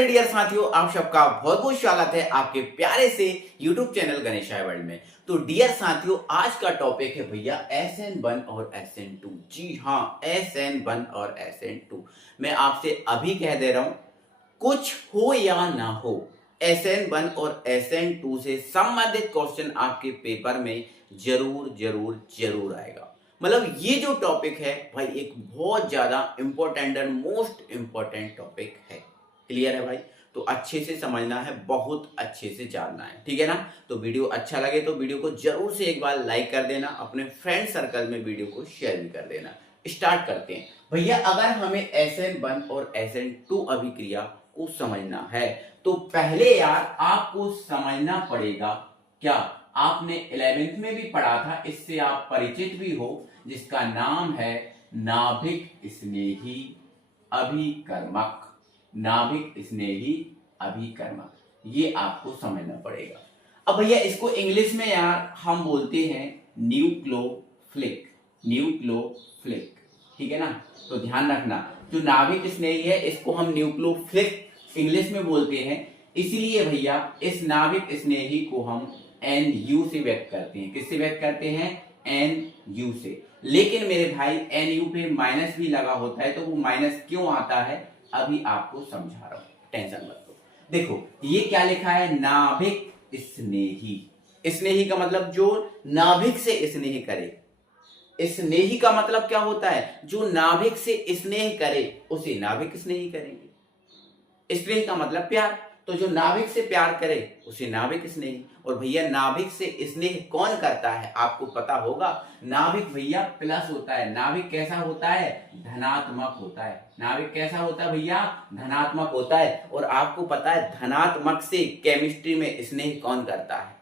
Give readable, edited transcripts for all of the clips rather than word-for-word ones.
मेरे डियर साथियों, आप सबका बहुत बहुत स्वागत है आपके प्यारे से YouTube चैनल गणेशाय वर्ल्ड में। तो डियर साथियों, आज का टॉपिक है भैया SN1 और SN2। जी हाँ, SN1 और SN2। मैं आपसे अभी कह दे रहा हूं, कुछ हो या ना हो, SN1 और SN2 से संबंधित क्वेश्चन आपके पेपर में जरूर जरूर जरूर आएगा। मतलब ये जो टॉपिक है भाई, एक बहुत ज्यादा इंपॉर्टेंट और मोस्ट इंपॉर्टेंट टॉपिक है। क्लियर है भाई? तो अच्छे से समझना है, बहुत अच्छे से जानना है, ठीक है ना? तो वीडियो अच्छा लगे तो वीडियो को जरूर से एक बार लाइक कर देना, अपने फ्रेंड सर्कल में वीडियो को शेयर भी कर देना। स्टार्ट करते हैं भैया। अगर हमें SN1 और SN2 अभिक्रिया को समझना है तो पहले यार आपको समझना पड़ेगा क्या, आपने 11th में भी पढ़ा था, इससे आप परिचित भी हो, जिसका नाम है नाभिक स्नेही अभिकर्मक। नाभिक स्नेही अभिकर्मक, ये आपको समझना पड़ेगा। अब भैया इसको इंग्लिश में यार हम बोलते हैं न्यूक्लियोफिलिक। न्यूक्लियोफिलिक, ठीक है ना? तो ध्यान रखना, जो नाभिक स्नेही है इसको हम न्यूक्लियोफिलिक इंग्लिश में बोलते हैं। इसलिए भैया इस नाभिक स्नेही को हम NU से व्यक्त करते हैं। किससे व्यक्त करते हैं? NU से। लेकिन मेरे भाई NU पे माइनस भी लगा होता है, तो वो माइनस क्यों आता है अभी आपको समझा रहा हूं, टेंशन मत लो। देखो ये क्या लिखा है, नाभिक स्नेही। स्नेही का मतलब जो नाभिक से स्नेह करे। स्नेही का मतलब क्या होता है? जो नाभिक से स्नेह करे उसे नाभिक स्नेही करेंगे। स्नेह का मतलब प्यार, तो जो नाभिक से प्यार करे उसे नाभिक स्नेही। और भैया नाभिक से स्नेह कौन करता है आपको पता होगा? नाभिक भैया प्लस होता है। नाभिक कैसा होता है? धनात्मक होता है। नाभिक कैसा होता है भैया? धनात्मक होता है। और आपको पता है धनात्मक से केमिस्ट्री में स्नेह कौन करता है?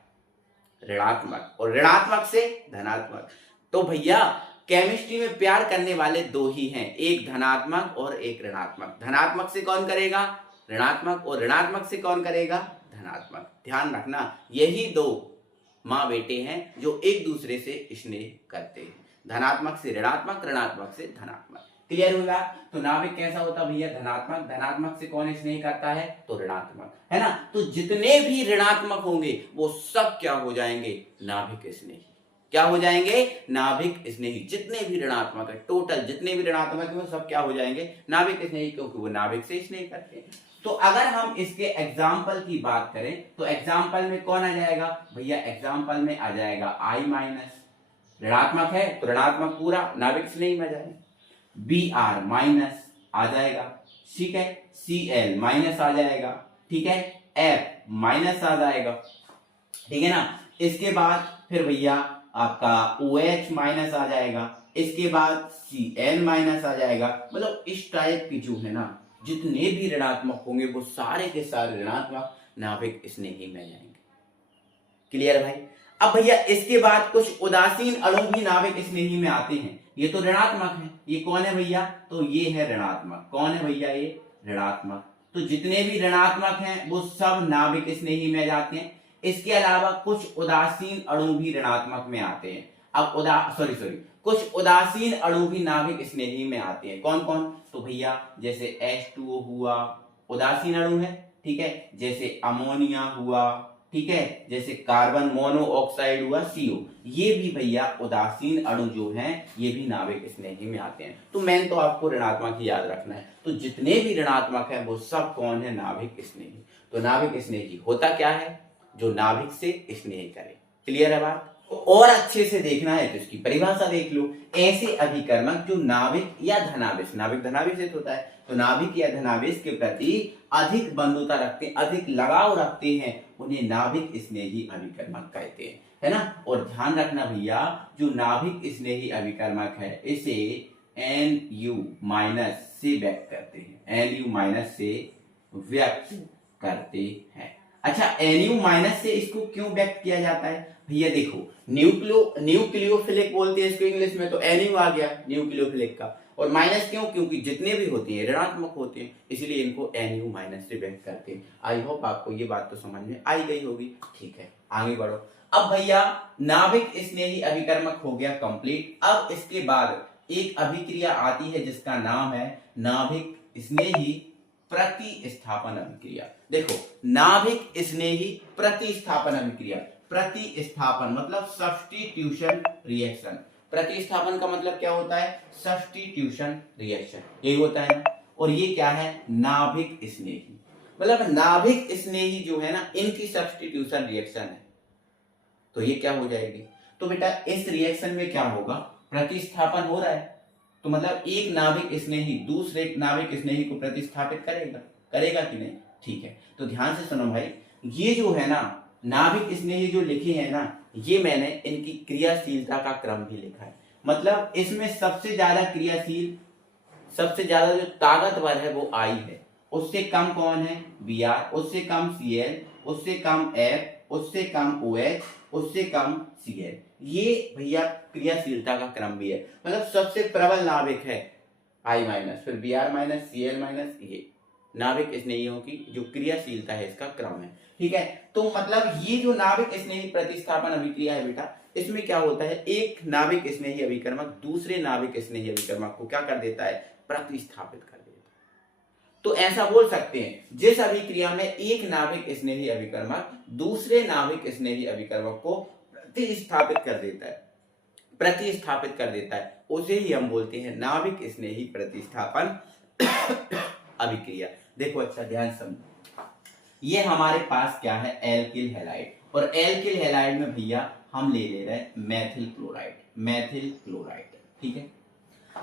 ऋणात्मक। और ऋणात्मक से धनात्मक। तो भैया केमिस्ट्री में प्यार करने वाले दो ही हैं, एक धनात्मक और एक ऋणात्मक। धनात्मक से कौन करेगा? ऋणात्मक। और ऋणात्मक से कौन करेगा? धनात्मक। ध्यान रखना, यही दो माँ बेटे हैं जो एक दूसरे से स्नेह करते हैं। धनात्मक से ऋणात्मक, ऋणात्मक से धनात्मक। क्लियर होगा? तो नाभिक कैसा होता भैया? धनात्मक। धनात्मक से कौन स्नेह करता है? तो ऋणात्मक, है ना? तो जितने भी ऋणात्मक होंगे वो सब क्या हो जाएंगे? नाभिक स्नेही। क्या हो जाएंगे? नाभिक स्नेही। जितने भी ऋणात्मक है, टोटल जितने भी ऋणात्मक है वो सब क्या हो जाएंगे? नाभिक स्नेही, क्योंकि वो नाभिक से स्नेह करते हैं। तो अगर हम इसके एग्जाम्पल की बात करें तो एग्जाम्पल में कौन आ जाएगा भैया? एग्जाम्पल में आ जाएगा I-। ऋणात्मक है तो ऋणात्मक पूरा नाभिक स्नेही में आ जाएगा। Br- आ जाएगा, ठीक है। Cl- आ जाएगा, ठीक है। F- आ जाएगा, ठीक है ना। इसके बाद फिर भैया आपका OH- आ जाएगा। इसके बाद Cl- आ जाएगा। मतलब इस टाइप की जो है ना, जितने भी ऋणात्मक होंगे वो सारे के सारे ऋणात्मक नाभिक स्नेही में जाएंगे। क्लियर है भाई? अब भैया इसके बाद कुछ उदासीन अणु भी नाभिक स्नेही में आते हैं। ये तो ऋणात्मक है। ये कौन है भैया? तो ये है ऋणात्मक। कौन है भैया? ये ऋणात्मक। तो जितने भी ऋणात्मक हैं वो सब नाभिक स्नेही में जाते हैं। इसके अलावा कुछ उदासीन अणु भी ऋणात्मक में आते हैं। अब कुछ उदासीन अणु भी नाभिक स्नेही में आते हैं। कौन कौन? तो भैया जैसे H2O हुआ, उदासीन अणु है, ठीक है। जैसे अमोनिया हुआ, ठीक है। जैसे कार्बन मोनोऑक्साइड हुआ CO, ये भी भैया उदासीन अणु जो हैं ये भी नाभिक स्नेही में आते हैं। तो मेन तो आपको ऋणात्मक ही याद रखना है। तो जितने भी ऋणात्मक हैं वो सब कौन है? नाभिक स्नेही। तो नाभिक स्नेही होता क्या है? जो नाभिक से स्नेह करे। क्लियर है बात? और अच्छे से देखना है तो इसकी परिभाषा देख लो। ऐसे अभिकर्मक जो नाभिक या धनावेश, नाभिक धनावेश से होता है, तो नाभिक या धनावेश के प्रति अधिक बंधुता रखते हैं, अधिक लगाव रखते हैं, उन्हें नाभिक स्नेही अभिकर्मक कहते हैं, है ना। और ध्यान रखना भैया, जो नाभिक स्नेही अभिकर्मक है इसे NU- से व्यक्त करते हैं। NU- से व्यक्त करते हैं। अच्छा, NU- से इसको क्यों व्यक्त किया जाता है भैया? देखो, न्यूक्लियोफिलिक बोलते हैं इसको इंग्लिश में, तो NU आ गया न्यूक्लियोफिलिक का। और माइनस क्यों? क्योंकि जितने भी होते हैं ऋणात्मक होते हैं, इसलिए इनको NU- से व्यक्त करते हैं। आई होप आपको ये बात तो समझ में आई गई होगी। ठीक है, आगे बढ़ो। अब भैया नाभिक स्नेही अभिकर्मक हो गया कंप्लीट। अब इसके बाद एक अभिक्रिया आती है जिसका नाम है नाभिक स्नेही प्रतिस्थापन अभिक्रिया। देखो, नाभिक स्नेही प्रतिस्थापन अभिक्रिया, प्रतिस्थापन मतलब सब्स्टिट्यूशन रिएक्शन। प्रतिस्थापन का मतलब क्या होता है? सब्स्टिट्यूशन रिएक्शन, यही होता है ना। और ये क्या है? नाभिक स्नेही, मतलब नाभिक स्नेही जो है ना, इनकी सब्स्टिट्यूशन रिएक्शन है। तो ये क्या हो जाएगी? तो बेटा इस रिएक्शन में क्या होगा? प्रतिस्थापन हो रहा है, तो मतलब एक नाभिक स्नेही दूसरे नाभिक स्नेही को प्रतिस्थापित करेगा, करेगा कि नहीं? ठीक है, तो ध्यान से सुनो भाई, ये जो है ना नाभिक स्नेही जो लिखे हैं ना, ये मैंने इनकी क्रियाशीलता का क्रम भी लिखा है। मतलब इसमें सबसे ज्यादा क्रियाशील, सबसे ज्यादा जो ताकतवर है वो आई है, उससे कम कौन है? Br, उससे कम Cl, उससे कम F, उससे कम OH, उससे कम Cl। ये भैया क्रियाशीलता का क्रम भी है, मतलब सबसे प्रबल नाभिक है I माइनस, फिर Br माइनस, Cl माइनस, ये नाभिक स्नेहियों की जो क्रियाशीलता है इसका क्रम है। ठीक है, तो मतलब ये जो नाभिक स्नेही प्रतिस्थापन अभिक्रिया है बेटा, इसमें क्या होता है? एक नाभिक स्नेही अभिकर्मक दूसरे नाभिक स्नेही अभिकर्मक को क्या कर देता है? प्रतिस्थापित कर देता है। तो ऐसा बोल सकते हैं, जिस अभिक्रिया में एक नाभिक स्नेही अभिकर्मक दूसरे नाभिक स्नेही अभिकर्मक को प्रतिस्थापित कर देता है, प्रतिस्थापित कर देता है, उसे ही हम बोलते हैं नाभिक स्नेही प्रतिस्थापन अभिक्रिया। देखो अच्छा ध्यान समझो, ये हमारे पास क्या है? एल्किल हैलाइड, और एल्किल हैलाइड में भैया हम ले रहे हैं मेथिल क्लोराइड, मेथिल क्लोराइड। ठीक है,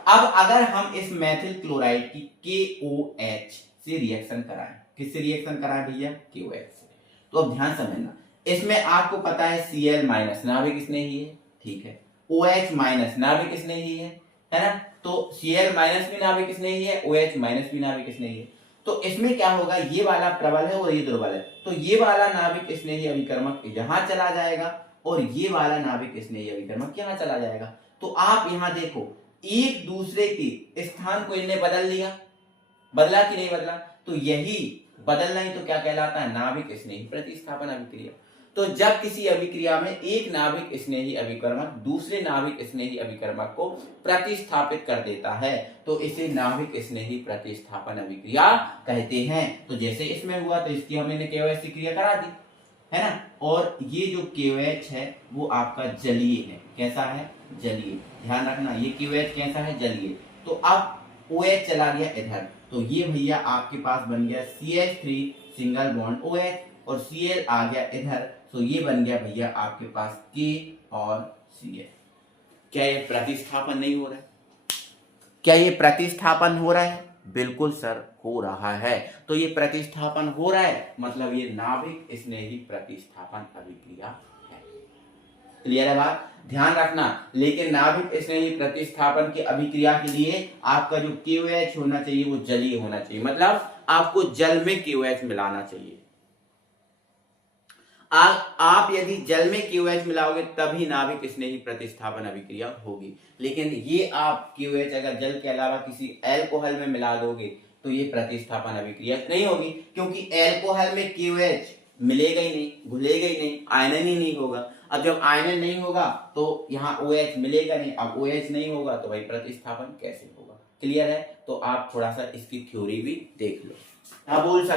अब अगर हम इस मेथिल क्लोराइड की KOH से रिएक्शन कराएं, किससे रिएक्शन कराएं भैया? KOH से। तो अब ध्यान समझना, इसमें आपको पता है Cl माइनस नाभिक स्नेही है, ठीक है, OH माइनस नाभिक स्नेही है ना, तो Cl माइनस भी नाभिक स्नेही है, OH माइनस भी नाभिक स्नेही है। तो इसमें क्या होगा? ये वाला प्रबल है और ये दुर्बल है, तो ये वाला नाभिक स्नेही अभिकर्मक यहां चला जाएगा और ये वाला नाभिक स्नेही अभिकर्मक यहां चला जाएगा। तो आप यहां देखो, एक दूसरे के स्थान को इन्हें बदल लिया, बदला कि नहीं बदला? तो यही बदलना ही तो क्या कहलाता है? नाभिक स्नेही प्रतिस्थापन अभिक्रिया। तो जब किसी अभिक्रिया में एक नाभिक स्नेही अभिकर्मक दूसरे नाभिक स्नेही अभिकर्मक को प्रतिस्थापित कर देता है, तो इसे नाभिक स्नेही प्रतिस्थापन अभिक्रिया कहते हैं। तो जैसे इसमें हुआ, तो इसकी हमने KOH से क्रिया करा दी, है ना। और ये जो KOH है वो आपका जलीय है, कैसा है? जलीय। ध्यान रखना, ये KOH कैसा है? जलीय। तो अब OH चला गया इधर, तो ये भैया आपके पास बन गया CH3 सिंगल बॉन्ड OH, और Cl आ गया इधर, तो ये बन गया भैया आपके पास K और Cl। क्या ये प्रतिस्थापन नहीं हो रहा है? क्या ये प्रतिस्थापन हो रहा है? बिल्कुल सर, हो रहा है। तो ये प्रतिस्थापन हो रहा है, मतलब ये नाभिक स्नेही प्रतिस्थापन अभिक्रिया है। क्लियर है बात? ध्यान रखना, लेकिन नाभिक स्नेही प्रतिस्थापन की अभिक्रिया के लिए आपका जो KOH होना चाहिए वो जलीय होना चाहिए, मतलब आपको जल में KOH मिलाना चाहिए। आप यदि जल में KOH मिलाओगे तभी नाभिक स्नेही प्रतिस्थापन अभिक्रिया होगी, लेकिन ये आप KOH अगर जल के अलावा किसी एल्कोहल में मिला दोगे तो ये प्रतिस्थापन अभिक्रिया नहीं होगी, क्योंकि एल्कोहल में KOH मिलेगा ही नहीं, घुलेगा ही नहीं, आयनन ही नहीं होगा। अब जब आयनन नहीं होगा तो यहाँ OH मिलेगा नहीं, अब OH नहीं होगा तो भाई प्रतिस्थापन कैसे होगा? क्लियर है? तो आप थोड़ा सा इसकी थ्योरी भी देख लो। आप बोल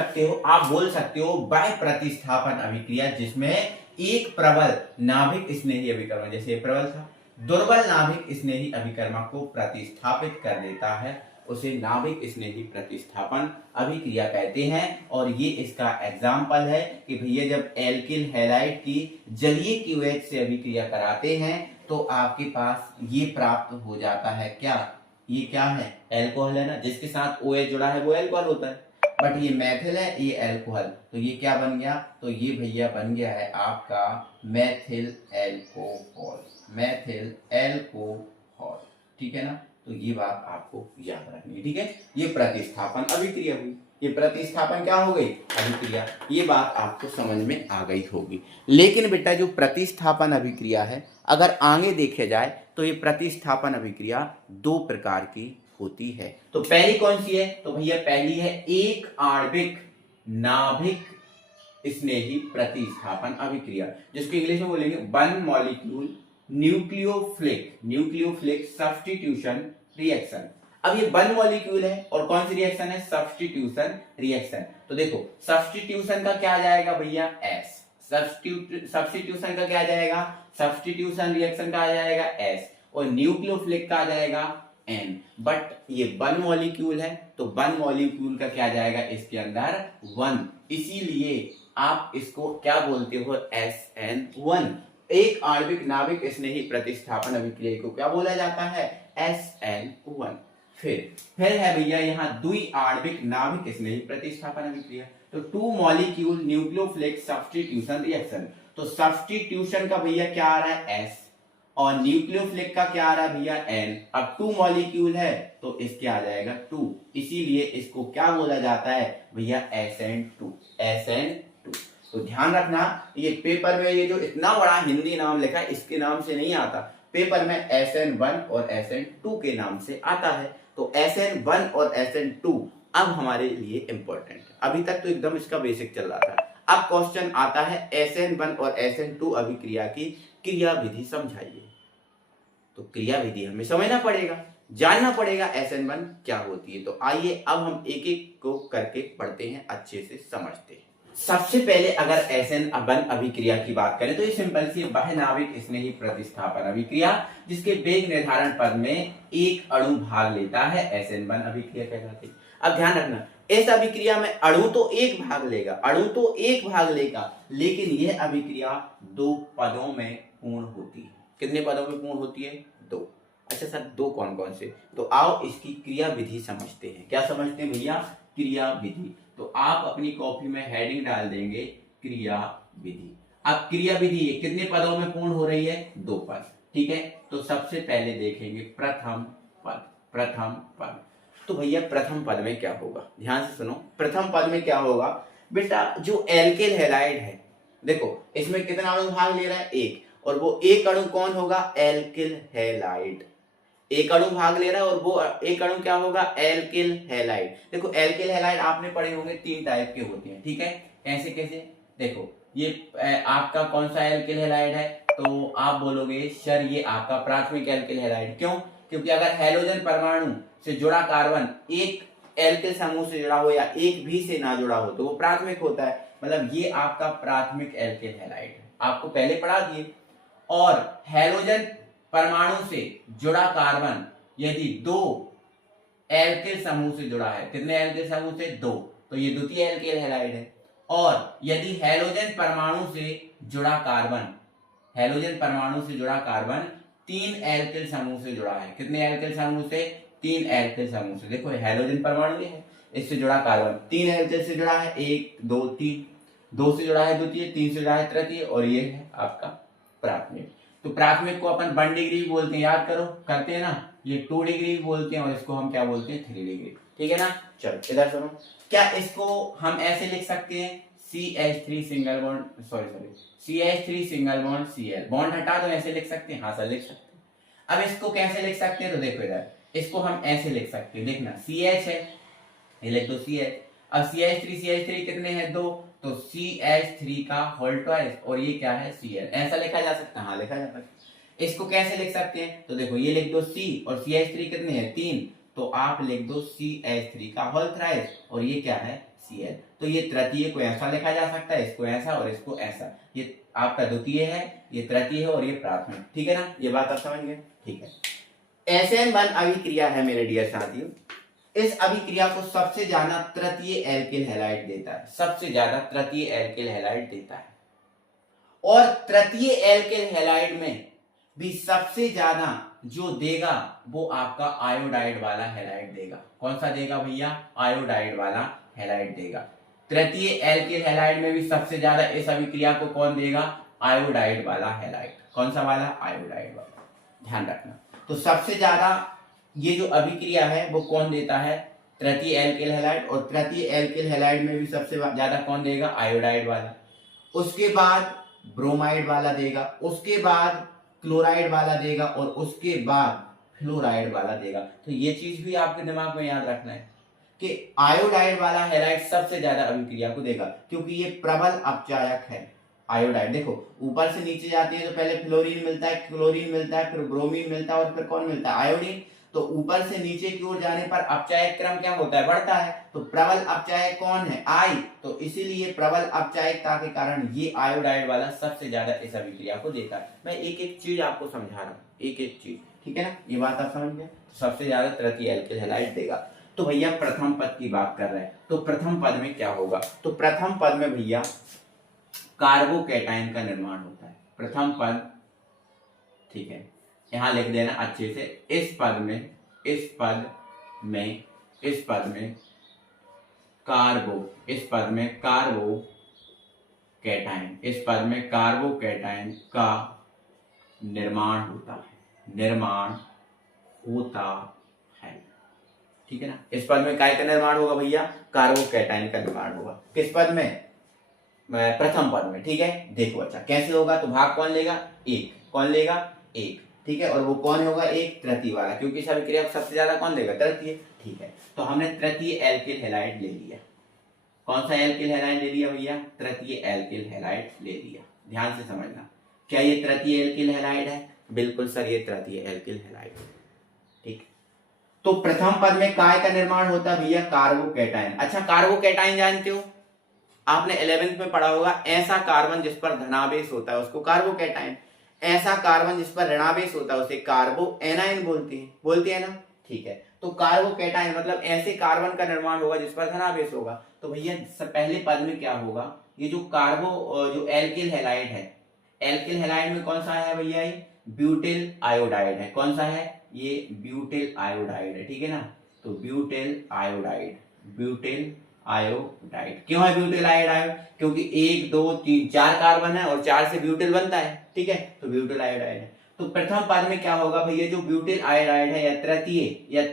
सकते हो बाह्य प्रतिस्थापन अभिक्रिया, जिसमें एक प्रबल नाभिक स्नेही अभिकर्मक, जैसे प्रबल था, दुर्बल नाभिक स्नेही अभिकर्मक को प्रतिस्थापित कर देता है, उसे नाभिक स्नेही प्रतिस्थापन अभिक्रिया कहते हैं। और ये इसका एग्जाम्पल है कि भैया जब एल्किल हैलाइड की जलीय KOH से अभिक्रिया कराते हैं तो आपके पास ये प्राप्त हो जाता है। क्या ये क्या है? एल्कोहल है ना, जिसके साथ OH जुड़ा है वो एल्कोहल होता है, बट ये मैथिल है, ये एल्कोहल, तो ये क्या बन गया? तो ये भैया बन गया है आपका मैथिल एल्कोहल, मैथिल एल्कोहल। ठीक है ना, तो ये बात आपको याद रखनी है। ठीक है, ये प्रतिस्थापन अभिक्रिया हुई, ये प्रतिस्थापन क्या हो गई? अभिक्रिया। ये बात आपको समझ में आ गई होगी। लेकिन बेटा जो प्रतिस्थापन अभिक्रिया है, अगर आगे देखे जाए तो ये प्रतिस्थापन अभिक्रिया दो प्रकार की होती है। तो पहली कौन सी है? तो भैया पहली है एक आणविक नाभिक स्नेही प्रतिस्थापन अभिक्रिया, जिसको इंग्लिश में बोलेंगे one molecule nucleophilic substitution reaction. अब ये वन मॉलिक्यूल है और कौन सी रिएक्शन है, सब्स्टिट्यूशन रिएक्शन। तो देखो सब्स्टिट्यूशन का क्या आ जाएगा भैया, एस। सब्स्टिट्यूशन का क्या आ जाएगा, सब्स्टिट्यूशन रिएक्शन का आ जाएगा एस, और न्यूक्लियोफिलिक का आ जाएगा एन। बट ये वन मॉलिक्यूल है तो वन मॉलिक्यूल का क्या आ जाएगा इसके अंदर, वन, इसीलिए आप इसको क्या बोलते हो, SN1। एक आणविक नाभिक स्नेही प्रतिस्थापन अभिक्रिया को क्या बोला जाता है, SN1। फिर है भैया यहाँ द्वि आणविक नाभिक स्नेही प्रतिस्थापन अभिक्रिया। तो two molecule nucleophilic substitution reaction. तो सब्स्टिट्यूशन का भैया क्या आ रहा है, S, और न्यूक्लियोफिलिक का क्या आ रहा है भैया, N। अब टू मॉलिक्यूल है तो इसके आ जाएगा 2, इसीलिए इसको क्या बोला जाता है भैया, SN2। तो ध्यान रखना, ये पेपर में ये जो इतना बड़ा हिंदी नाम लिखा है इसके नाम से नहीं आता, पेपर में SN1 और SN2 के नाम से आता है। तो SN1 और SN2 अब हमारे लिए इंपॉर्टेंट है। अभी तक तो एकदम इसका बेसिक चल रहा था। अब क्वेश्चन आता है SN1 और SN2 अभिक्रिया की क्रिया विधि समझाइए। तो क्रिया विधि हमें समझना पड़ेगा, जानना पड़ेगा SN1 क्या होती है। तो आइए अब हम एक एक को करके पढ़ते हैं, अच्छे से समझते हैं। सबसे पहले अगर SN1 अभिक्रिया की बात करें तो ये सिंपल सी बहनाविक स्नेही प्रतिस्थापन अभिक्रिया, जिसके वेग निर्धारण पद में एक अणु भाग लेता है, SN1 अभिक्रिया कहलाती है। अब ध्यान रखना, इस अभिक्रिया में अणु तो एक भाग लेगा, लेकिन यह अभिक्रिया दो पदों में पूर्ण होती है। कितने पदों में पूर्ण होती है, 2। अच्छा सर, 2 कौन कौन से, तो आओ इसकी क्रिया विधि समझते हैं। क्या समझते हैं भैया, क्रिया विधि। तो आप अपनी कॉपी में हेडिंग डाल देंगे क्रिया विधि। अब क्रिया विधि कितने पदों में पूर्ण हो रही है, 2 पद, ठीक है। तो सबसे पहले देखेंगे प्रथम पद। तो भैया प्रथम पद में क्या होगा, ध्यान से सुनो। प्रथम पद में क्या होगा बेटा, जो एल्किल हैलाइड है, देखो इसमें कितना अणु भाग ले रहा है, 1, और वो एक अणु कौन होगा, एल्किल हैलाइड। एक अणु भाग ले रहा है और वो एक अणु क्या होगा, एल्किल हैलाइड। देखो एल्किल हैलाइड आपने पढ़े होंगे 3 टाइप के होते हैं, ठीक है। ऐसे कैसे, देखो ये आपका कौन सा एल्किल हैलाइड है, तो आप बोलोगे सर ये आपका प्राथमिक एल्किल हैलाइड। क्यों, क्योंकि अगर हैलोजन परमाणु से जुड़ा कार्बन एक एल्किल समूह से जुड़ा हो या एक भी से ना जुड़ा हो तो वो प्राथमिक होता है, मतलब ये आपका प्राथमिक एल्किल हैलाइड है, आपको पहले पढ़ा दिए। और हैलोजन परमाणु से जुड़ा कार्बन यदि 2 एल्किल समूह से जुड़ा है, कितने एल्किल समूह से, 2, तो ये द्वितीय एल्किल हैलाइड है। और यदि हैलोजन परमाणु से जुड़ा कार्बन 3 एल्किल समूह से जुड़ा है, कितने एल्किल समूह से, 3 एल्किल समूह से। देखो हैलोजन परमाणु है, इससे जुड़ा कार्बन 3 एल्किल से जुड़ा है, 1 2 3, 2 से जुड़ा है द्वितीय, 3 से जुड़ा है तृतीय, और ये है आपका प्राथमिक। तो प्राथमिक को अपन 1 डिग्री बोलते हैं, याद करो, करते हैं ना, ये 2 डिग्री बोलते हैं, और इसको हम क्या बोलते हैं, 3 डिग्री, ठीक है ना। चलो इधर सुनो, क्या इसको हम ऐसे लिख सकते हैं, CH3 single bond CH3 single bond Cl, bond हटा दो, ऐसे लिख सकते हैं, हाँ सर लिख सकते हैं। अब इसको कैसे लिख सकते हैं, तो देखो इधर इसको हम ऐसे लिख सकते हैं, देखना CH है, ये लिख दो CH। अब CH3 कितने हैं, 2, तो CH3 का होल ट्वाइस, और ये क्या है, Cl। ऐसा लिखा जा सकता है, हाँ लिखा जा सकता है। इसको कैसे लिख सकते हैं, तो देखो ये लिख दो C, और CH3 कितने हैं, 3, तो आप लिख दो CH3 का होल थ्राइस, और ये क्या है, Cl। तो ये तृतीय को ऐसा लिखा जा सकता है, इसको ऐसा और इसको ऐसा। ये आपका द्वितीय है, ये तृतीय है, और ये प्राथमिक, ठीक है ना, ये बात आप समझ गए, ठीक है। SN1 अभिक्रिया है मेरे डियर साथियों, इस अभिक्रिया को सबसे ज्यादा तृतीय एल्किल हैलाइड देता है, सबसे ज्यादा तृतीय एल्किल हैलाइड देता है। और तृतीय एल्किल हैलाइड में भी सबसे ज्यादा जो देगा वो आपका आयोडाइड वाला हैलाइड देगा। कौन सा देगा भैया, आयोडाइड वाला हैलाइड देगा। तृतीय एल्किल हैलाइड में भी सबसे ज्यादा इस अभिक्रिया को कौन देगा, आयोडाइड वाला हैलाइड। कौन सा वाला, आयोडाइड वाला, ध्यान रखना। तो सबसे ज्यादा ये जो अभिक्रिया है वो कौन देता है, तृतीय एल्किल हैलाइड, और तृतीय एल्किल हैलाइड में भी सबसे ज्यादा कौन देगा, आयोडाइड वाला। उसके बाद ब्रोमाइड वाला देगा, उसके बाद क्लोराइड वाला देगा, और उसके बाद फ्लोराइड वाला देगा। तो ये चीज भी आपके दिमाग में याद रखना है कि आयोडाइड वाला हैलाइड सबसे ज्यादा अभिक्रिया को देगा, क्योंकि ये प्रबल अपचायक है। आयोडाइड देखो ऊपर से नीचे जाती है तो पहले फ्लोरीन मिलता है, क्लोरीन मिलता है, फिर ब्रोमीन मिलता है, और फिर कौन मिलता है, आयोडीन। तो ऊपर से नीचे की ओर जाने पर अपचायक क्रम क्या होता है, बढ़ता है। तो प्रबल अपचायक कौन है, आई, तो इसीलिए प्रबल अपचायकता के कारण ये आयोडाइड वाला सबसे ज्यादा इस अभिक्रिया को देता है। मैं एक एक चीज आपको समझा रहा हूँ, एक एक चीज, ठीक है ना, ये बात आप समझ गए। सबसे ज्यादा तृतीय एल्किल हैलाइड देगा। तो भैया प्रथम पद की बात कर रहे हैं, तो प्रथम पद में क्या होगा, तो प्रथम पद में भैया कार्बोकैटायन का निर्माण होता है, प्रथम पद, ठीक है, यहां लिख देना अच्छे से। इस पद में कार्बोकैटायन का निर्माण होता है, ठीक है ना। इस पद में काय का निर्माण होगा भैया, कार्बोकैटायन का निर्माण होगा। किस पद में, प्रथम पद में, ठीक है। देखो अच्छा कैसे होगा, तो भाग कौन लेगा, एक, कौन लेगा, एक, ठीक है। और वो कौन होगा, एक तृतीय वाला, क्योंकि इस अभिक्रिया को सबसे ज्यादा कौन लेगा, तृतीय, ठीक है। तो हमने तृतीय एल्किल हैलाइड ले लिया। कौन सा एल्किल हैलाइड ले लिया भैया, तृतीय एल्किल हैलाइड ले लिया। ध्यान से समझना, क्या ये तृतीय एल्किल हैलाइड है, बिल्कुल सर ये तृतीय एल्किल हैलाइड, ठीक। तो प्रथम पद में काय का निर्माण होता है भैया, कार्बोकैटायन। अच्छा कार्बोकैटायन जानते हो, आपने 11th में पढ़ा होगा, ऐसा कार्बन जिस पर धनावेश होता है उसको कार्बोकैटायन, ऐसा कार्बन जिस पर ऋणावेश होता है उसे कार्बोएनायन बोलते हैं ना, ठीक है। तो कार्बोकैटायन मतलब ऐसे कार्बन का निर्माण होगा जिस पर धनावेश होगा। तो भैया पहले पद में क्या होगा, ये जो एल्किल हैलाइड है, एल्किल हैलाइड में कौन सा है भैया, ये ब्यूटिल आयोडाइड है। कौन सा है, ये ब्यूटिल आयोडाइड है, ठीक है ना। तो ब्यूटिल आयोडाइड क्यों है ब्यूटिल आयोडाइड, क्योंकि 1 2 3 4 कार्बन है और 4 से ब्यूटिल बनता है, ठीक है, तो ब्यूटिल आयोडाइड है। तो प्रथम पद में क्या होगा भैया, जो ब्यूटिल आयोडाइड है या तृतीय या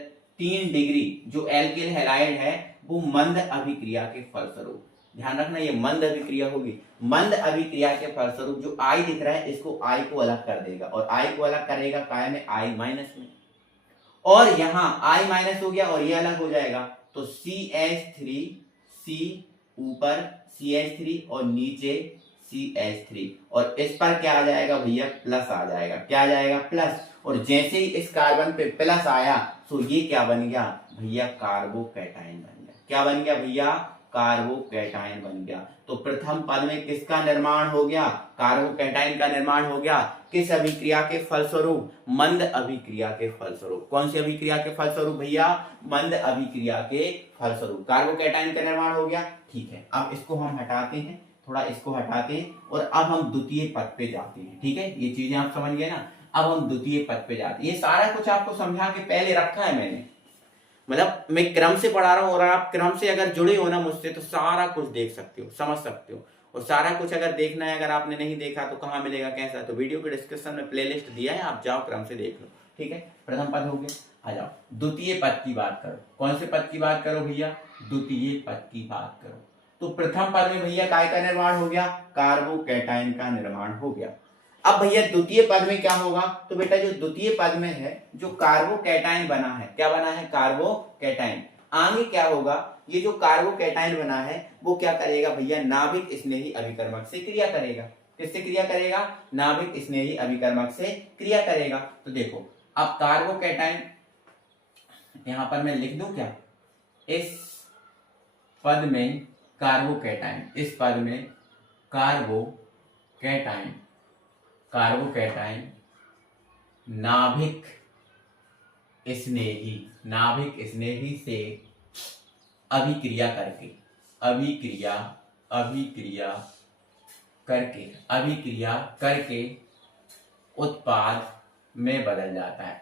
3 डिग्री जो एल्किल हैलाइड है, वो मंद अभिक्रिया के फलस्वरूप, ध्यान रखना ये मंद अभिक्रिया होगी, मंद अभिक्रिया के फलस्वरूप जो आई दिख रहा है इसको आई को अलग कर देगा, और आई को अलग करेगा काय में, आई माइनस में, और यहां आई माइनस हो गया और ये अलग हो जाएगा। तो CH3, C ऊपर CH3 और नीचे CH3, और इस पर क्या आ जाएगा भैया, प्लस आ जाएगा। क्या आ जाएगा, प्लस। और जैसे ही इस कार्बन पे प्लस आया तो ये क्या बन गया भैया, कार्बोकैटायन बन गया। क्या बन गया भैया, कार्बोकैटायन बन गया। तो प्रथम पद में किसका निर्माण हो गया, कार्बोकैटायन का निर्माण हो गया। किस अभिक्रिया के फलस्वरूप, मंद अभिक्रिया के फलस्वरूप। कौन सी अभिक्रिया के फलस्वरूप भैया, मंद अभिक्रिया के फलस्वरूप कार्बोकैटायन का निर्माण हो गया, ठीक है। अब इसको हम हटाते हैं, थोड़ा इसको हटाते हैं, और अब हम द्वितीय पद पे जाते हैं, ठीक है। ये चीजें आप समझ गए ना। अब हम द्वितीय पद पे जाते हैं। ये सारा कुछ आपको समझा के पहले रखा है मैंने, मतलब मैं क्रम से पढ़ा रहा हूं, और आप क्रम से अगर जुड़े हो ना मुझसे तो सारा कुछ देख सकते हो, समझ सकते हो। और सारा कुछ अगर देखना है, अगर आपने नहीं देखा तो कहाँ मिलेगा, कैसा, तो वीडियो के डिस्क्रिप्शन में प्लेलिस्ट दिया है, आप जाओ क्रम से देख लो, ठीक है। प्रथम पद हो गया, आ जाओ द्वितीय पद की बात करो। कौन से पद की बात करो भैया, द्वितीय पद की बात करो। तो प्रथम पद में भैया काय का निर्माण हो गया, कार्बोकैटायन का निर्माण हो गया। अब भैया द्वितीय पद में क्या होगा, तो बेटा जो द्वितीय पद में है, जो कार्बोकैटायन बना है, क्या बना है, कार्बोकैटायन। आगे क्या होगा, ये जो कार्बोकैटायन बना है वो क्या करेगा भैया, नाभिक स्नेही अभिकर्मक से क्रिया करेगा। किससे क्रिया करेगा, नाभिक स्नेही अभिकर्मक से क्रिया करेगा। तो देखो अब कार्बोकैटायन, यहां पर मैं लिख दूं क्या, इस पद में कार्बोकैटायन, इस पद में कार्बोकैटायन नाभिक स्नेही से अभिक्रिया करके उत्पाद में बदल जाता है।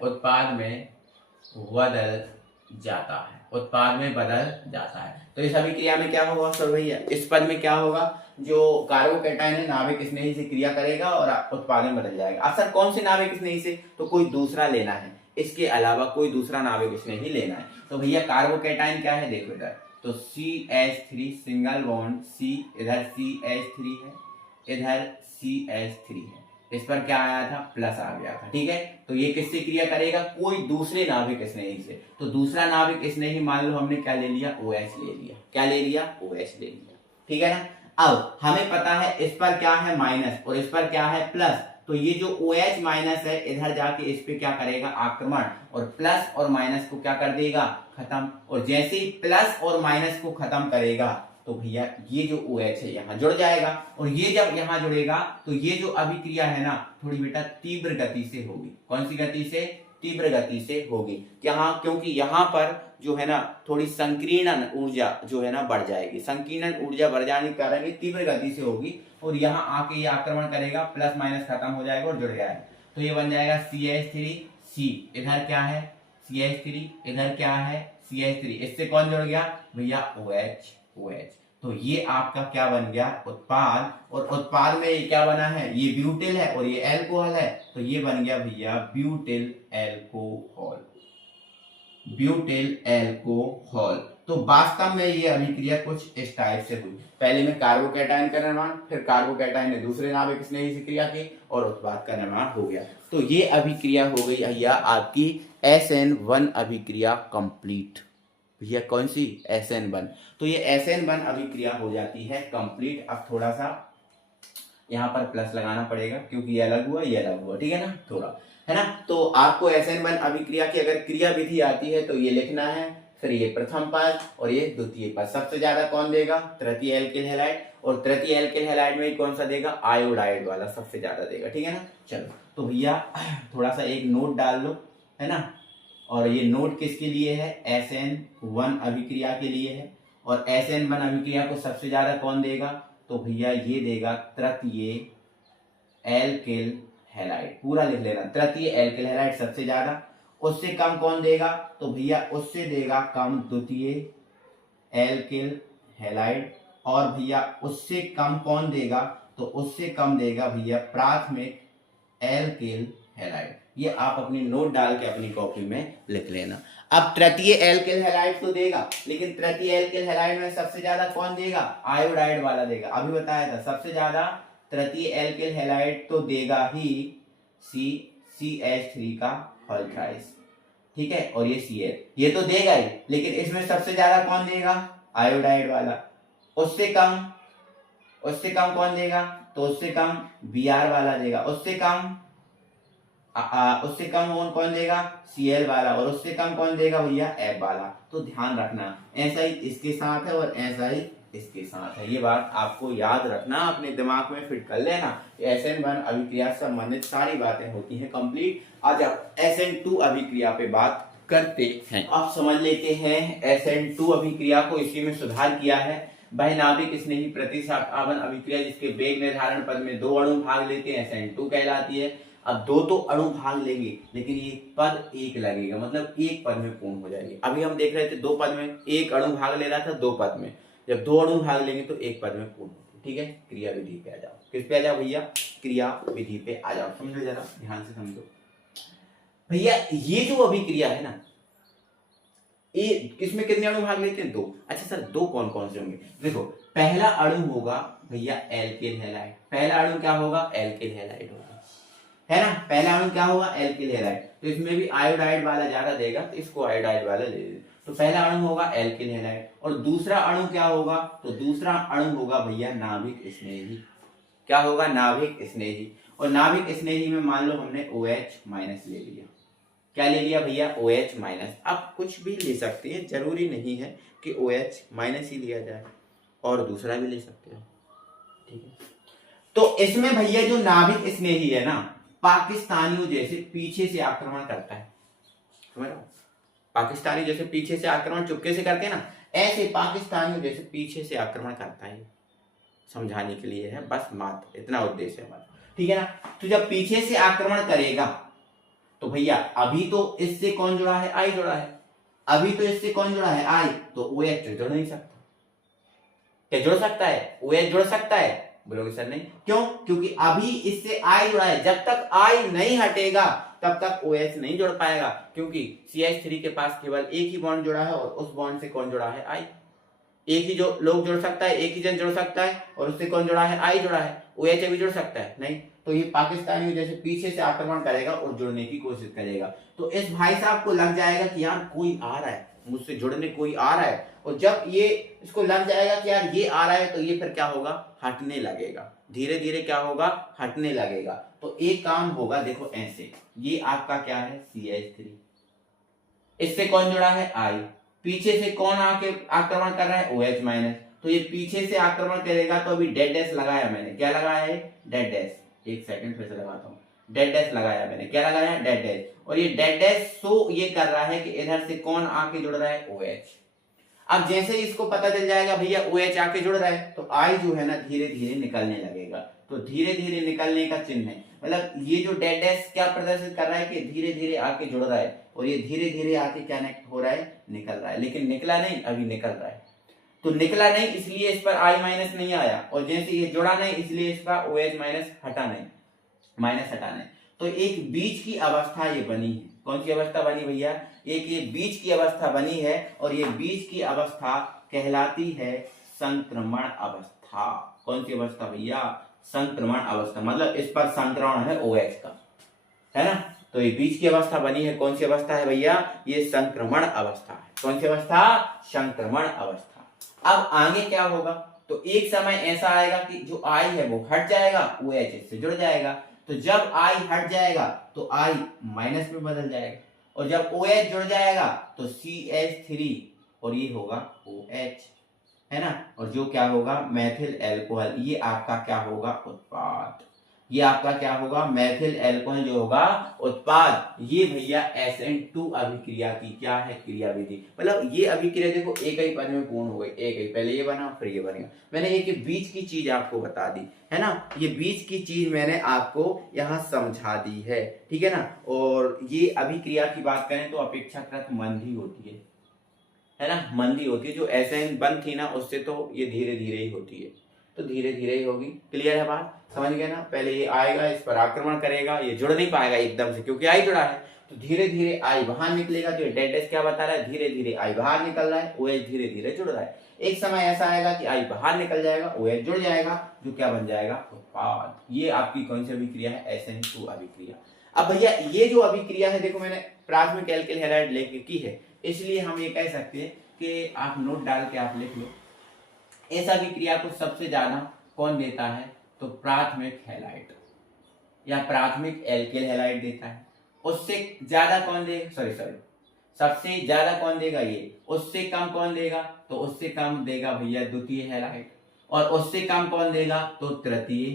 तो इस अभिक्रिया में क्या होगा सर भैया, इस पद में क्या होगा, जो कार्बोकैटायन है नाभिक स्नेही से क्रिया करेगा और उत्पाद में बदल जाएगा। अब सर कौन से नाभिक स्नेही से, तो कोई दूसरा लेना है, इसके अलावा कोई दूसरा नाभिक स्नेही लेना है। तो भैया कार्बोकैटायन क्या है, देखो इधर, तो CH3 सिंगल बॉन्ड C, इधर CH3 है, इधर CH3 है, इस पर क्या आया था, प्लस आ गया था, ठीक है। तो ये किससे क्रिया करेगा, कोई दूसरे नाभिक स्नेही से। तो दूसरा नाभिक स्नेही मान लो हमने क्या ले लिया, OH ले लिया। क्या ले लिया, OH ले लिया, ठीक है ना। अब हमें पता है इस पर क्या है माइनस और इस पर क्या है प्लस, तो ये जो OH माइनस है इधर जाके इस पे क्या करेगा, आक्रमण, और प्लस और माइनस को क्या कर देगा, खत्म। और जैसे ही प्लस और माइनस को खत्म करेगा तो भैया ये जो OH है यहाँ जुड़ जाएगा, और ये जब यहाँ जुड़ेगा तो ये जो अभिक्रिया है ना थोड़ी बेटा तीव्र गति से होगी। कौन सी गति से, तीव्र गति से होगी। क्योंकि यहाँ पर जो है ना थोड़ी संकीर्णन ऊर्जा जो है ना बढ़ जाएगी, संकीर्णन ऊर्जा बढ़ जाने के कारण ये तीव्र गति से होगी, और यहाँ आके ये आक्रमण करेगा, प्लस माइनस खत्म हो जाएगा और जुड़ जाएगा। तो ये बन जाएगा CH3C, इधर क्या है CH3, इधर क्या है CH3, इससे कौन जुड़ गया भैया OH। तो ये आपका क्या बन गया, उत्पाद, और उत्पाद में ये क्या बना है, ये ब्यूटिल है और ये एल्कोहल है, तो ये बन गया भैया ब्यूटिल एल्कोहल, ब्यूटिल एल्कोहल। तो वास्तव में ये अभिक्रिया कुछ इस टाइप से हुई, पहले में कार्बोकैटायन का निर्माण, फिर कार्बोकैटायन ने दूसरे नाभिक स्नेही से क्रिया की और उत्पाद का निर्माण हो गया। तो ये अभिक्रिया हो गई भैया आपकी SN1 अभिक्रिया कंप्लीट। भैया कौन सी, SN1। तो ये SN1 अभिक्रिया हो जाती है कंप्लीट। अब थोड़ा सा यहाँ पर प्लस लगाना पड़ेगा क्योंकि ये अलग हुआ, ये अलग हुआ, ठीक है ना, थोड़ा है ना। तो आपको SN1 अभिक्रिया की अगर क्रिया विधि आती है तो ये लिखना है, फिर ये प्रथम पद और ये द्वितीय पद। सबसे ज्यादा कौन देगा, तृतीय एल्किल हैलाइड, और तृतीय एल्किल हैलाइड में कौन सा देगा, आयोडाइड वाला सबसे ज्यादा देगा, ठीक है ना। चलो तो भैया थोड़ा सा एक नोट डाल लो, है ना, और ये नोट किसके लिए है, SN1 अभिक्रिया के लिए है। और SN1 अभिक्रिया को सबसे ज्यादा कौन देगा, तो भैया ये देगा तृतीय एल्किल हैलाइड, पूरा लिख लेना, तृतीय एल्किल हैलाइड सबसे ज्यादा। उससे कम कौन देगा, तो भैया उससे देगा कम द्वितीय एल्किल हैलाइड, और भैया उससे कम कौन देगा, तो उससे कम देगा भैया प्राथमिक एल्किल हैलाइड। ये आप अपनी नोट डाल के अपनी कॉपी में लिख लेना। अब तृतीय एल्किल हैलाइड तो देगा, लेकिन तृतीय एल्किल हैलाइड में सबसे ज्यादा कौन देगा, आयोडाइड वाला देगा। अभी बताया था सबसे ज्यादा तृतीय एल्किल हैलाइड तो देगा ही CH3 का हॉल्ट्राइस, ठीक है, और ये Cl ये तो देगा ही, लेकिन इसमें सबसे ज्यादा कौन देगा, आयोडाइड वाला। उससे कम कौन देगा, तो उससे कम Br वाला देगा। उससे कम कौन देगा, Cl वाला, और उससे कम कौन देगा भैया, F वाला। तो ध्यान रखना ऐसा ही इसके साथ है और ऐसा ही इसके साथ है, ये बात आपको याद रखना, अपने दिमाग में फिट कर लेना। SN1 अभिक्रिया से संबंधित सारी बातें होती हैं कंप्लीट। आज आप SN2 अभिक्रिया पे बात करते हैं। अब समझ लेते हैं SN2 अभिक्रिया को, इसी में सुधार किया है। बहनाभिक स्नेही प्रतिस्थापन अभिक्रिया जिसके वेग निर्धारण पद में 2 अणु भाग लेते हैं SN2 कहलाती है। अब 2 तो अणु भाग लेंगे, लेकिन ये पद 1 लगेगा, मतलब 1 पद में पूर्ण हो जाएगी। अभी हम देख रहे थे 2 पद में, 1 अणु भाग ले रहा था 2 पद में, जब 2 अणु भाग लेंगे तो 1 पद में पूर्ण होगी, ठीक है। क्रिया विधि पे आ जाओ, किस पे आ जाओ भैया, क्रिया विधि पे आ जाओ। समझो जरा ध्यान से समझो भैया, ये जो अभिक्रिया है ना, इसमें कितने अणु भाग लेते हैं, 2। अच्छा सर 2 कौन कौन से होंगे, देखो पहला अणु होगा भैया एल्किल हैलाइड। पहला अणु क्या होगा, एल्किल हैलाइड होगा, है ना। पहला अणु क्या होगा, एल्किल हैलाइड। तो इसमें भी आयोडाइड वाला ज्यादा देगा, तो इसको आयोडाइड वाला ले लेते। तो पहला अणु होगा एल्किल हैलाइड, और दूसरा अणु क्या होगा, तो दूसरा अणु होगा भैया नाभिक स्नेही। क्या होगा, नाभिक स्नेही। और नाभिक स्नेही में मान लो हमने OH माइनस ले लिया। क्या ले लिया भैया, OH माइनस। अब कुछ भी ले सकते हैं, जरूरी नहीं है कि OH माइनस ही लिया जाए, और दूसरा भी ले सकते हो, ठीक है। तो इसमें भैया जो नाभिक स्नेही है ना, पाकिस्तानियों जैसे पीछे से आक्रमण करता है, समझ रहे हो, पाकिस्तानी जैसे पीछे से आक्रमण चुपके से करते हैं ना, ऐसे पाकिस्तानियों जैसे पीछे से आक्रमण करता है। समझाने के लिए है बस, मात्र इतना उद्देश्य है हमारा, ठीक है ना। तो जब पीछे से आक्रमण करेगा तो भैया अभी तो इससे कौन जुड़ा है, आई जुड़ा है। अभी तो इससे कौन जुड़ा है, आई, तो OH जुड़ नहीं सकता। क्या जुड़ सकता है, OH जुड़ सकता है, बोलोगे सर नहीं, क्यों, क्योंकि अभी इससे आई जुड़ा है। जब तक आई नहीं हटेगा तब तक OH नहीं जुड़ पाएगा, क्योंकि CH3 के पास केवल एक ही बॉन्ड जुड़ा है, और उस बॉन्ड से कौन जुड़ा है, आई। एक ही जो लोग जुड़ सकता है, एक ही जन जुड़ सकता है, और उससे कौन जुड़ा है, आई जुड़ा है। OH अभी जुड़ सकता है नहीं, तो ये पाकिस्तानी जैसे पीछे से आक्रमण करेगा और जुड़ने की कोशिश करेगा। तो इस भाई साहब को लग जाएगा कि यार कोई आ रहा है, मुझसे जुड़ने कोई आ रहा है, और जब ये इसको लग जाएगा कि यार ये आ रहा है, तो ये फिर क्या होगा, हटने लगेगा, धीरे धीरे क्या होगा, हटने लगेगा। तो एक काम होगा, देखो ऐसे, ये आपका क्या है, CH3, इससे कौन जुड़ा है, I, पीछे से कौन आके आक्रमण कर रहा है, OH-, तो ये पीछे से आक्रमण करेगा, तो अभी डेड डैश लगाया मैंने, क्या लगाया है, डेड डैश, एक सेकंड फिर से लगाता हूँ, डेड डैश लगाया मैंने, क्या लगाया, डेड डैश, और ये डेड डैश शो ये कर रहा है कि इधर से कौन आके जुड़ रहा है, OH। अब जैसे ही इसको पता चल जाएगा भैया OH आके जुड़ रहा है, तो I जो है ना धीरे धीरे निकलने लगेगा। तो धीरे धीरे निकलने का चिन्ह है, मतलब ये जो डेड डैश क्या प्रदर्शित कर रहा है कि धीरे धीरे आके जुड़ रहा है, और ये धीरे धीरे आके क्या हो रहा है, निकल रहा है, लेकिन निकला नहीं, अभी निकल रहा है। तो निकला नहीं इसलिए इस पर I- नहीं आया, और जैसे ये जुड़ा नहीं इसलिए इसका OH- हटा नहीं, माइनस हटा नहीं। तो एक बीच की अवस्था ये बनी है, कौन सी अवस्था बनी भैया, एक ये बीच की अवस्था बनी है, और ये बीच की अवस्था कहलाती है संक्रमण अवस्था। कौन सी अवस्था भैया, संक्रमण अवस्था, मतलब इस पर संक्रमण है OH का, है ना। तो ये बीच की अवस्था बनी है, कौन सी अवस्था है भैया, ये संक्रमण अवस्था है। कौन सी अवस्था, संक्रमण अवस्था। अब आगे क्या होगा, तो एक समय ऐसा आएगा कि जो I है वो हट जाएगा, OH से जुड़ जाएगा। तो जब I हट जाएगा तो I माइनस में बदल जाएगा, और जब OH जुड़ जाएगा तो CH3, और ये होगा OH, है ना। और जो क्या होगा, मैथिल एल्कोहल, ये आपका क्या होगा, उत्पाद, ये आपका क्या होगा, मैथिल एल्कोहल जो होगा उत्पाद। ये भैया SN2 अभिक्रिया की क्या है, क्रिया विधि। मतलब ये अभिक्रिया देखो एक ही पद में पूर्ण हो गई, एक ही, पहले ये बना फिर ये बनेगा। मैंने एक बीच की चीज आपको बता दी है ना, ये बीच की चीज मैंने आपको यहाँ समझा दी है, ठीक है ना। और ये अभिक्रिया की बात करें तो अपेक्षाकृत मंदी होती है ना, मंदी होती है। जो SN1 थी ना उससे तो ये धीरे धीरे ही होती है, तो धीरे धीरे ही होगी। क्लियर है बात, समझ गए ना। पहले ये आएगा, इस पर आक्रमण करेगा, ये जुड़ नहीं पाएगा एकदम से क्योंकि आई जुड़ा है, तो धीरे धीरे आई बाहर निकलेगा। तो डेड डैश क्या बता रहा है, धीरे धीरे आई बाहर निकल रहा है, OH धीरे धीरे जुड़ रहा है। एक समय ऐसा आएगा कि आई बाहर निकल जाएगा, OH जुड़ जाएगा, जो क्या बन जाएगा, उत्पाद। ये आपकी कौन सी अभिक्रिया है, SN2 अभिक्रिया। अब भैया ये जो अभिक्रिया है, देखो मैंने प्राथमिक एल्किल हैलाइड लेके की है, इसलिए हम ये कह सकते हैं कि आप नोट डाल के आप लिख लो, इस अभिक्रिया को सबसे ज्यादा कौन देता है, तो प्राथमिक हैलाइड या प्राथमिक एल्किल हैलाइड देता है। उससे ज्यादा कौन देगा, सॉरी सबसे ज्यादा कौन देगा ये, उससे कम कौन देगा, तो उससे कम देगा भैया द्वितीय हैलाइड, और उससे कम कौन देगा, तो तृतीय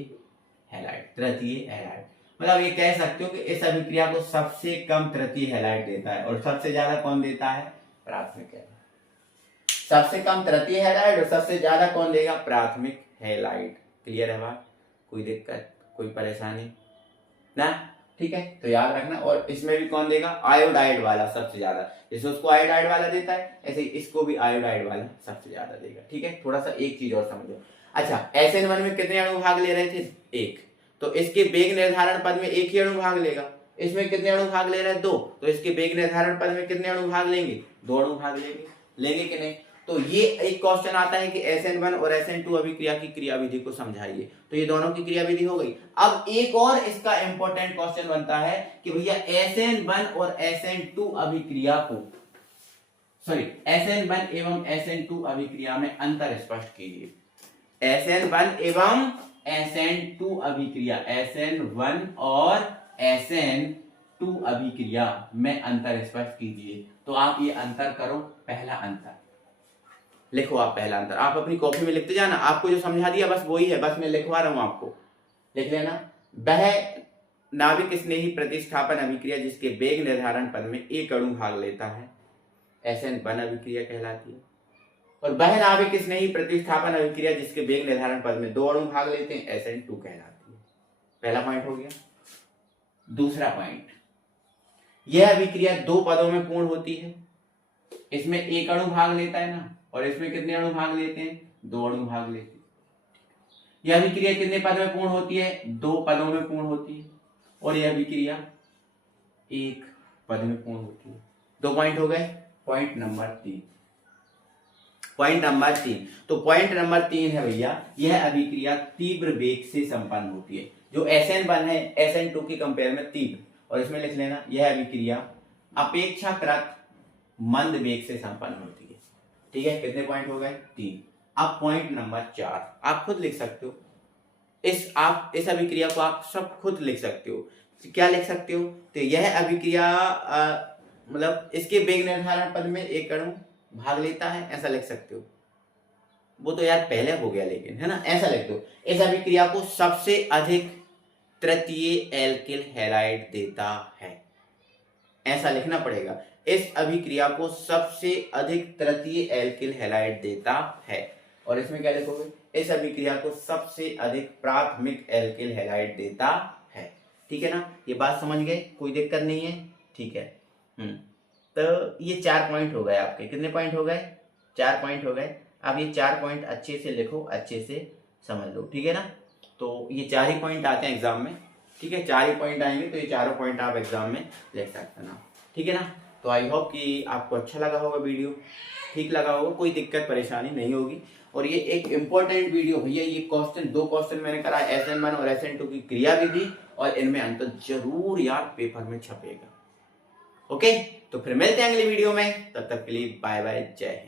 हैलाइड, तृतीय हैलाइड। मतलब ये कह सकते हो कि इस अभिक्रिया को सबसे कम तृतीय हैलाइड देता है, और सबसे ज्यादा कौन देता है, प्राथमिक हैलाइड। सबसे कम तृतीय हैलाइड और सबसे ज्यादा कौन देगा, प्राथमिक हैलाइड। क्लियर है बात, कोई दिक्कत, कोई परेशानी ना, ठीक है। तो याद रखना, और इसमें भी कौन देगा, आयोडाइड वाला सबसे ज्यादा, जैसे उसको आयोडाइड वाला देता है ऐसे इसको भी आयोडाइड वाला सबसे ज्यादा देगा, ठीक है। थोड़ा सा एक चीज और समझो, अच्छा SN1 में कितने अणु भाग ले रहे थे, एक, तो इसके वेग निर्धारण पद में एक ही अणु भाग लेगा। इसमें कितने अणु भाग ले रहे हैं, दो, तो इसके वेग निर्धारण पद में कितने अणु भाग लेंगे, दो अणु भाग लेंगे कि नहीं। तो ये एक क्वेश्चन आता है कि SN1 और SN2 अभिक्रिया की क्रिया विधि को समझाइए, तो ये दोनों की क्रिया विधि हो गई। अब एक और इसका इंपॉर्टेंट क्वेश्चन बनता है कि भैया SN1 और SN2 अभिक्रिया को, सॉरी SN1 एवं SN2 अभिक्रिया में अंतर स्पष्ट कीजिए। SN1 एवं SN2 अभिक्रिया, SN1 और SN2 अभिक्रिया में अंतर स्पष्ट कीजिए। तो आप ये अंतर करो, पहला अंतर लिखो, आप पहला अंतर आप अपनी कॉपी में लिखते जाना, आपको जो समझा दिया बस वही है, बस मैं लिखवा रहा हूं आपको, लिख लेना। वह नाभिक स्नेही प्रतिस्थापन अभिक्रिया जिसके वेग निर्धारण पद में एक अणु भाग लेता है SN1 अभिक्रिया कहलाती है, और वह नाभिक स्नेही प्रतिस्थापन अभिक्रिया जिसके वेग निर्धारण पद में दो अणु भाग लेते हैं SN2 कहलाती है। पहला पॉइंट हो गया। दूसरा पॉइंट, यह अभिक्रिया दो पदों में पूर्ण होती है, इसमें एक अणु भाग लेता है ना, और इसमें कितने अणु भाग लेते हैं, दो अणु भाग लेते हैं। यह अभिक्रिया कितने पद में पूर्ण होती है, दो पदों में पूर्ण होती है, और यह अभिक्रिया एक पद में पूर्ण होती है। दो पॉइंट हो गए। पॉइंट नंबर 3, पॉइंट नंबर 3, तो पॉइंट नंबर 3 है भैया, यह अभिक्रिया तीव्र वेग से संपन्न होती है। जो SN1 है SN2 के कंपेयर में तीव्र, और इसमें लिख लेना यह अभिक्रिया अपेक्षाकृत मंद वेग से संपन्न होती है। ठीक है, कितने पॉइंट हो गए? 3। अब पॉइंट नंबर 4 आप खुद लिख सकते हो। इस अभिक्रिया को आप सब खुद लिख सकते हो। क्या लिख सकते हो? तो यह अभिक्रिया मतलब इसके वेग निर्धारण पद में एक अणु भाग लेता है, ऐसा लिख सकते हो। वो तो यार पहले हो गया, लेकिन है ना, ऐसा लिख दो। इस अभिक्रिया को सबसे अधिक तृतीय एल्किल हैलाइड देता है, ऐसा लिखना पड़ेगा। इस अभिक्रिया को सबसे अधिक तृतीय एल्किल हैलाइड देता है। और इसमें क्या लिखोगे? इस अभिक्रिया को सबसे अधिक प्राथमिक एल्किल हैलाइड देता है। ठीक है ना, ये बात समझ गए? कोई दिक्कत नहीं है? ठीक है। तो ये 4 पॉइंट हो गए आपके। कितने पॉइंट हो गए? 4 पॉइंट हो गए। अब ये 4 पॉइंट अच्छे से लिखो, अच्छे से समझ लो। ठीक है ना, तो ये 4 ही पॉइंट आते हैं एग्जाम में। ठीक है, 4 ही पॉइंट आएंगे, तो ये चारों पॉइंट आप एग्जाम में लिख सकते ना। ठीक है ना, तो आई होप कि आपको अच्छा लगा होगा, वीडियो ठीक लगा होगा, कोई दिक्कत परेशानी नहीं होगी। और ये एक इंपॉर्टेंट वीडियो भैया, ये क्वेश्चन 2 क्वेश्चन मैंने करा, SN1 और SN2 की क्रिया विधि, और इनमें अंतर जरूर यार पेपर में छपेगा। ओके, तो फिर मिलते हैं अगली वीडियो में, तब तक के लिए बाय बाय, जय हिंद।